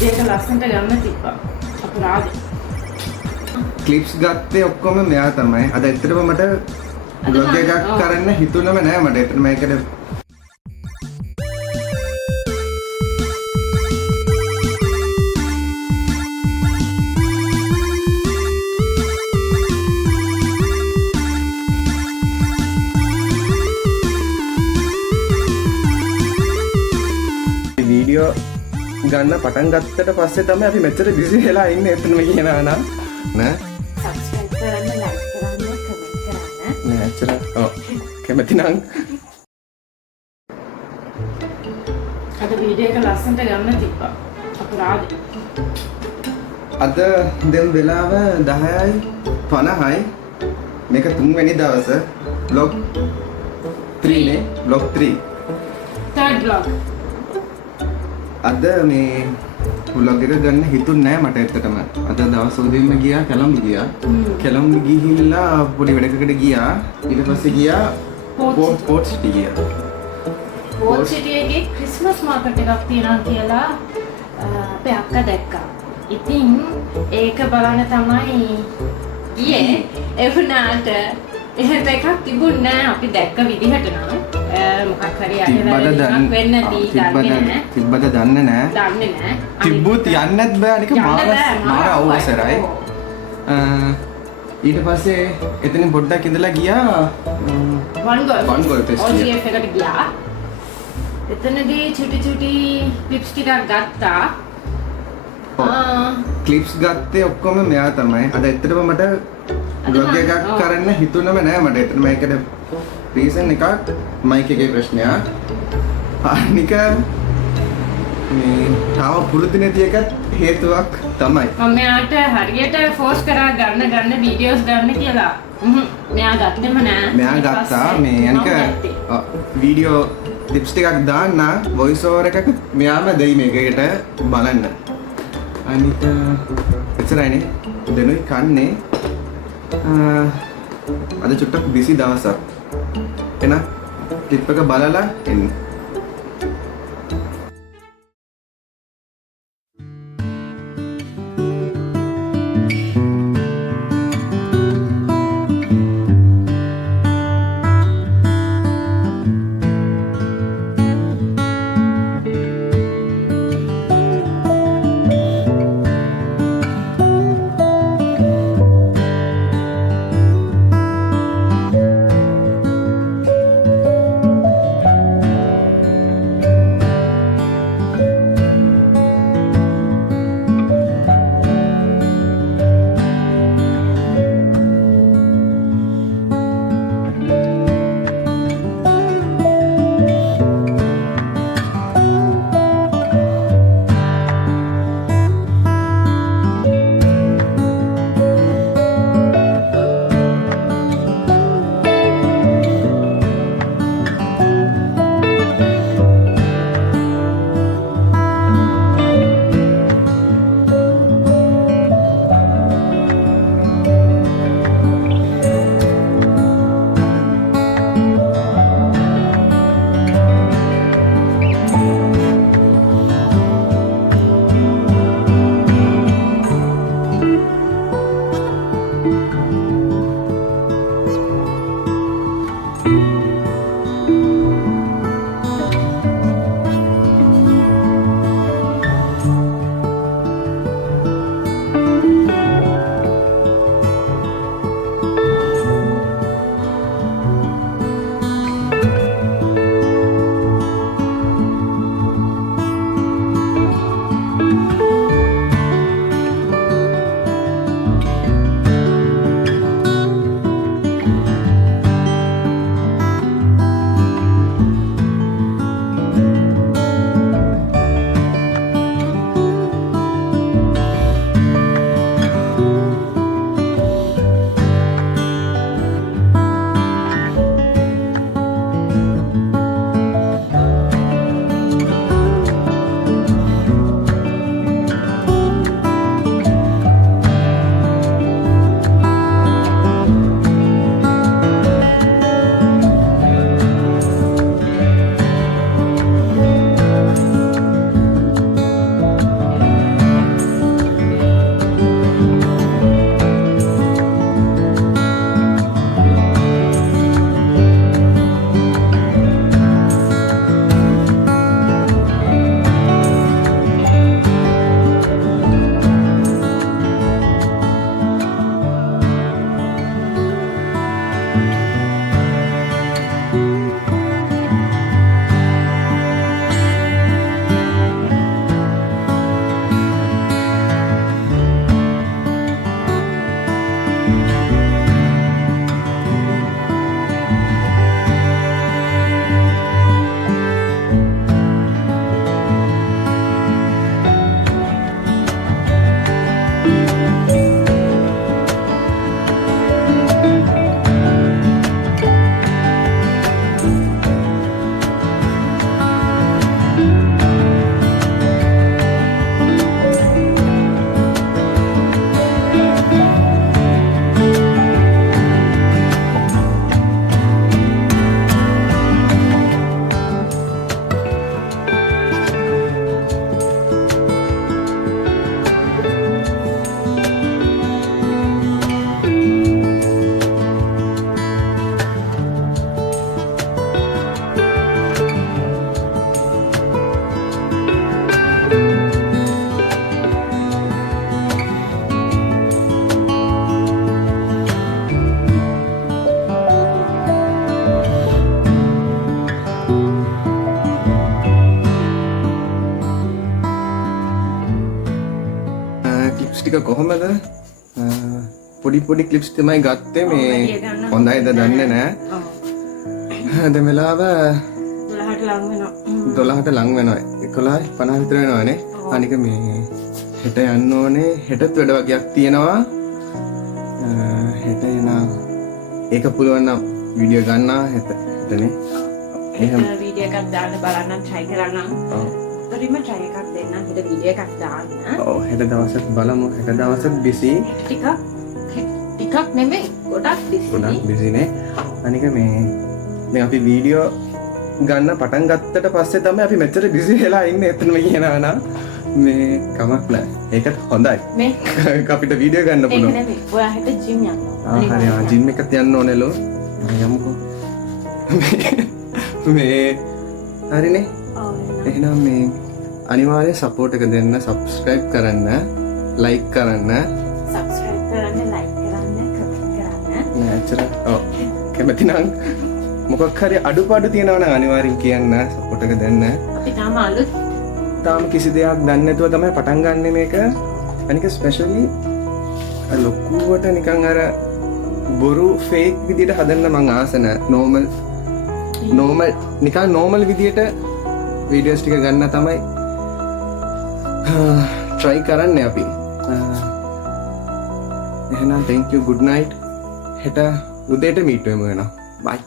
Video එක ලස්සනට ගන්න තිබ්බා. අපරාධේ. ක්ලිප්ස් ගත්තේ ඔක්කොම මෙයා තමයි. අද ඇත්තටම මට vlog එකක් කරන්න හිතුනම නෑ මට. එතන මේකට වීඩියෝ ගන්න පටන් ගත්තට පස්සේ තමයි අපි මෙච්චර බිසි වෙලා ඉන්නේ. එතනම කියනවා නම් නෑ සබ්ස්ක්‍රයිබ් කරන්න, ලයික් කරන්න, කමෙන්ට් කරන්න. නෑ ඇත්තට ඔව් කැමති නම් අද වීඩියෝ එක ලස්සනට ගන්න තිබ්බා. අපරාධේ. අද දැන් වෙලාව 10:50යි. මේක 3 වෙනි දවස vlog 3 නේ vlog 3 third vlog. අද මේ vlog එක ගන්න හිතුන්නේ නෑ මට ඇත්තටම. අද දවස් උදේම ගියා කැලම්බ ගියා. කැලම්බ ගිහිල්ලා පොඩි වැඩකකට ගියා. ඊට පස්සේ ගියා පෝට් සිටි ගියා. පෝට් සිටි එකේ ක්‍රිස්මස් මාකට් එකක් තියෙනවා කියලා අපේ අක්කා දැක්කා. ඉතින් ඒක බලන්න තමයි ගියේ. ඒ වුණාට එහෙම එකක් තිබුණේ නැහැ අපි දැක්ක විදිහට නම්. මොකක් හරි අහලා වෙන්න දී දන්නේ නැහැ. තිබ්බද දන්නේ නැහැ. දන්නේ නැහැ. තිබ්බුත් යන්නත් බෑ අනික මාර අවසරයි. ඊට පස්සේ එතනින් පොඩ්ඩක් ඉඳලා ගියා වන් ගෝල් ටෙස්ට් OGF එකට ගියා. එතනදී චුටි ක්ලිප්ස් ටිකක් ගත්තා. ක්ලිප්ස් ගත්තේ ඔක්කොම මෙයා තමයි. අද ඇත්තටම මට vlog එකක් කරන්න හිතුනම නෑ මට. එතන මේකට රීසන් එකක් මයික් එකේ ප්‍රශ්නයක්. අනික මේ තාම පුරුදු නැති එකත් හේතුවක් තමයි. මම මෙයාට හරියට ෆෝස් කරා ගන්න වීඩියෝස් ගන්න කියලා. මෙයා ගත්තෙම නෑ. මෙයා ගත්තා මේ අනික වීඩියෝ ටිප්ස් ටිකක් දාන්න වොයිස් ඕවර් එකක මෙයාම දෙයි මේකකට බලන්න. අනික එච්චරයිනේ. දෙනුයි කන්නේ. අද චුට්ටක් බිසි දවසක්. එන ක්ලිප් එක බලලා එන්න. ක්ලිප්ස් ටික කොහොමද පොඩි ක්ලිප්ස් තමයි ගත්තේ මේ හොඳයිද දන්නේ නැහැ. දැන් වෙලාව 12ට ලඟ වෙනවා 11:50 විතර වෙනවානේ. අනික මේ හෙට යන්න ඕනේ. හෙටත් වැඩ වගේක් තියෙනවා. හෙට එන ඒක පුළුවන් නම් වීඩියෝ ගන්න හෙටනේ. එහෙනම් වීඩියෝ එකක් දාන්න බලන්න try කරන්න. පරිම try එකක් දෙන්න. හෙට වීඩියෝ එකක් දාන්න. ඔව් හෙට දවසක් බලමු. හෙට දවසක් busy. ටිකක් නෙමෙයි ගොඩක් busy නේ. අනික මේ දැන් අපි වීඩියෝ ගන්න පටන් ගත්තට පස්සේ තමයි අපි මෙච්චර busy වෙලා ඉන්නේ. එතනම කියනවා නම් මේ කමක් නැහැ. ඒකත් හොඳයි. මේ අපිට වීඩියෝ ගන්න පුළුවන්. ඒක නෙමෙයි. ඔයා හෙට ජිම් යනවා. හරි ජිම් එකත් යන්න ඕනෙලෝ. යමුකෝ. මේ හරිනේ. එහෙනම් මේ අනිවාර්යෙන් සපෝට් එක දෙන්න, subscribe කරන්න, like කරන්න. subscribe කරන්න, like කරන්න, comment කරන්න. නෑ ඇත්තට ඔව්. කැමති නම් මොකක් හරි අඩුපාඩු තියෙනවා නම් අනිවාර්යෙන් කියන්න, සපෝට් එක දෙන්න. අපි තාම අලුත් තාම කිසි දෙයක් දන්නේ නැතුව තමයි පටන් ගන්නෙ මේක. අනික ස්පෙෂලි ලොකුවට නිකන් අර බොරු ෆේක් විදියට හදන්න මං ආස නැහැ. normal විදියට වීඩියෝස් ටික ගන්න තමයි try කරන්නේ අපි. එහෙනම් thank you, good night. හෙට උදේට meet වෙමු වෙනවා. bye.